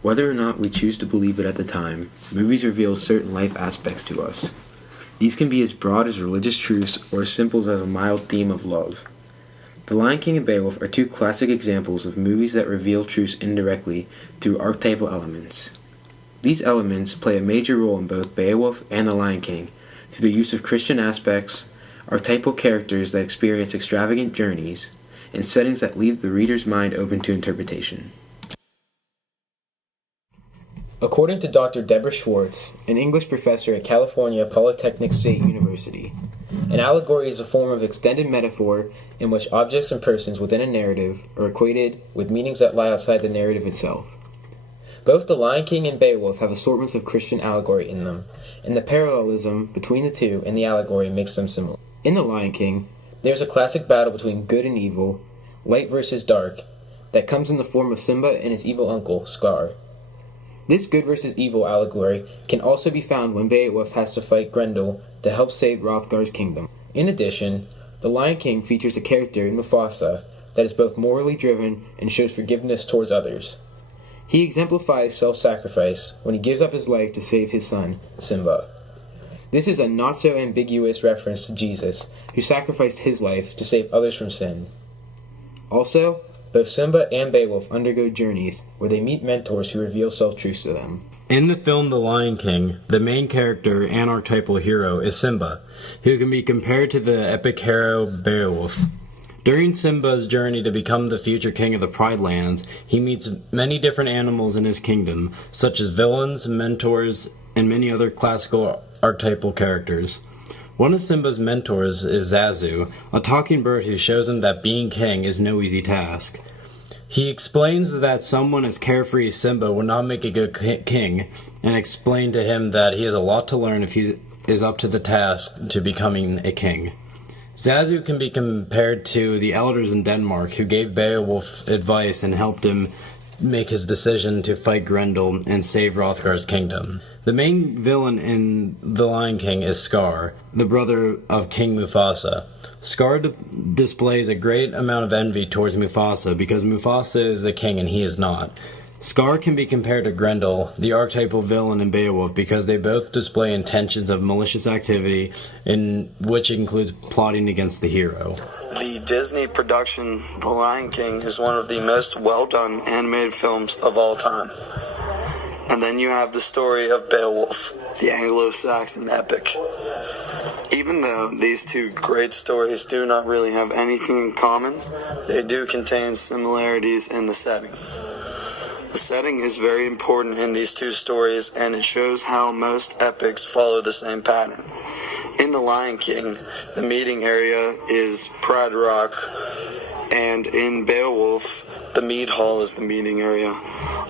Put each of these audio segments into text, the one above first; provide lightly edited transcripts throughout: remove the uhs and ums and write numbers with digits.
Whether or not we choose to believe it at the time, movies reveal certain life aspects to us. These can be as broad as religious truths or as simple as a mild theme of love. The Lion King and Beowulf are two classic examples of movies that reveal truths indirectly through archetypal elements. These elements play a major role in both Beowulf and The Lion King through the use of Christian aspects, archetypal characters that experience extravagant journeys, and settings that leave the reader's mind open to interpretation. According to Dr. Deborah Schwartz, an English professor at California Polytechnic State University, an allegory is a form of extended metaphor in which objects and persons within a narrative are equated with meanings that lie outside the narrative itself. Both The Lion King and Beowulf have assortments of Christian allegory in them, and the parallelism between the two and the allegory makes them similar. In The Lion King, there is a classic battle between good and evil, light versus dark, that comes in the form of Simba and his evil uncle, Scar. This good versus evil allegory can also be found when Beowulf has to fight Grendel to help save Hrothgar's kingdom. In addition, The Lion King features a character in Mufasa that is both morally driven and shows forgiveness towards others. He exemplifies self-sacrifice when he gives up his life to save his son, Simba. This is a not-so-ambiguous reference to Jesus, who sacrificed his life to save others from sin. Also, both Simba and Beowulf undergo journeys where they meet mentors who reveal self-truths to them. In the film The Lion King, the main character and archetypal hero is Simba, who can be compared to the epic hero Beowulf. During Simba's journey to become the future king of the Pride Lands, he meets many different animals in his kingdom, such as villains, mentors, and many other classical archetypal characters. One of Simba's mentors is Zazu, a talking bird who shows him that being king is no easy task. He explains that someone as carefree as Simba would not make a good king, and explained to him that he has a lot to learn if he is up to the task to becoming a king. Zazu can be compared to the elders in Denmark who gave Beowulf advice and helped him make his decision to fight Grendel and save Hrothgar's kingdom. The main villain in The Lion King is Scar, the brother of King Mufasa. Scar displays a great amount of envy towards Mufasa because Mufasa is the king and he is not. Scar can be compared to Grendel, the archetypal villain in Beowulf, because they both display intentions of malicious activity, in which includes plotting against the hero. The Disney production The Lion King is one of the most well-done animated films of all time. And then you have the story of Beowulf, the Anglo-Saxon epic. Even though these two great stories do not really have anything in common, they do contain similarities in the setting. The setting is very important in these two stories, and it shows how most epics follow the same pattern. In The Lion King, the meeting area is Pride Rock, and in Beowulf, the mead hall is the meeting area.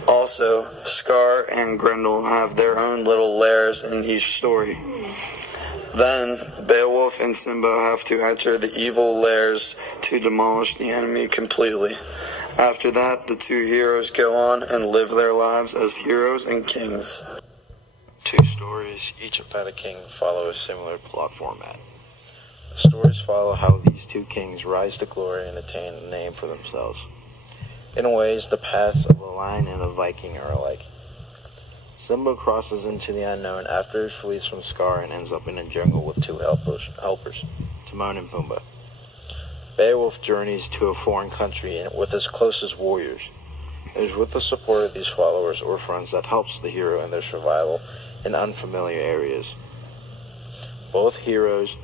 Also, Scar and Grendel have their own little lairs in each story. Then, Beowulf and Simba have to enter the evil lairs to demolish the enemy completely. After that, the two heroes go on and live their lives as heroes and kings. Two stories, each about a king, follow a similar plot format. The stories follow how these two kings rise to glory and attain a name for themselves. In ways, the paths of a lion and a Viking are alike. Simba crosses into the unknown after he flees from Scar and ends up in a jungle with two helpers, Timon and Pumbaa. Beowulf journeys to a foreign country with his closest warriors. It is with the support of these followers or friends that helps the hero in their survival in unfamiliar areas. Both heroes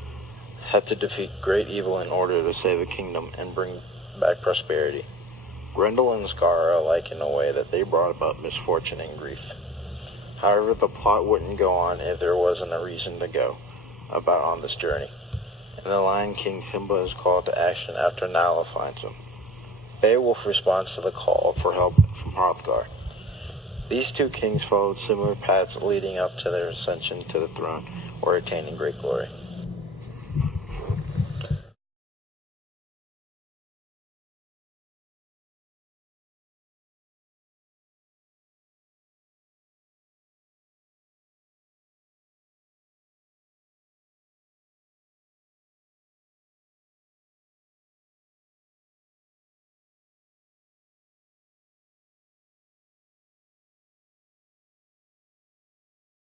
have to defeat great evil in order to save a kingdom and bring back prosperity. Grendel and Scar are alike in a way that they brought about misfortune and grief. However, the plot wouldn't go on if there wasn't a reason to go about on this journey. In The Lion King, Simba is called to action after Nala finds him. Beowulf responds to the call for help from Hrothgar. These two kings followed similar paths leading up to their ascension to the throne or attaining great glory.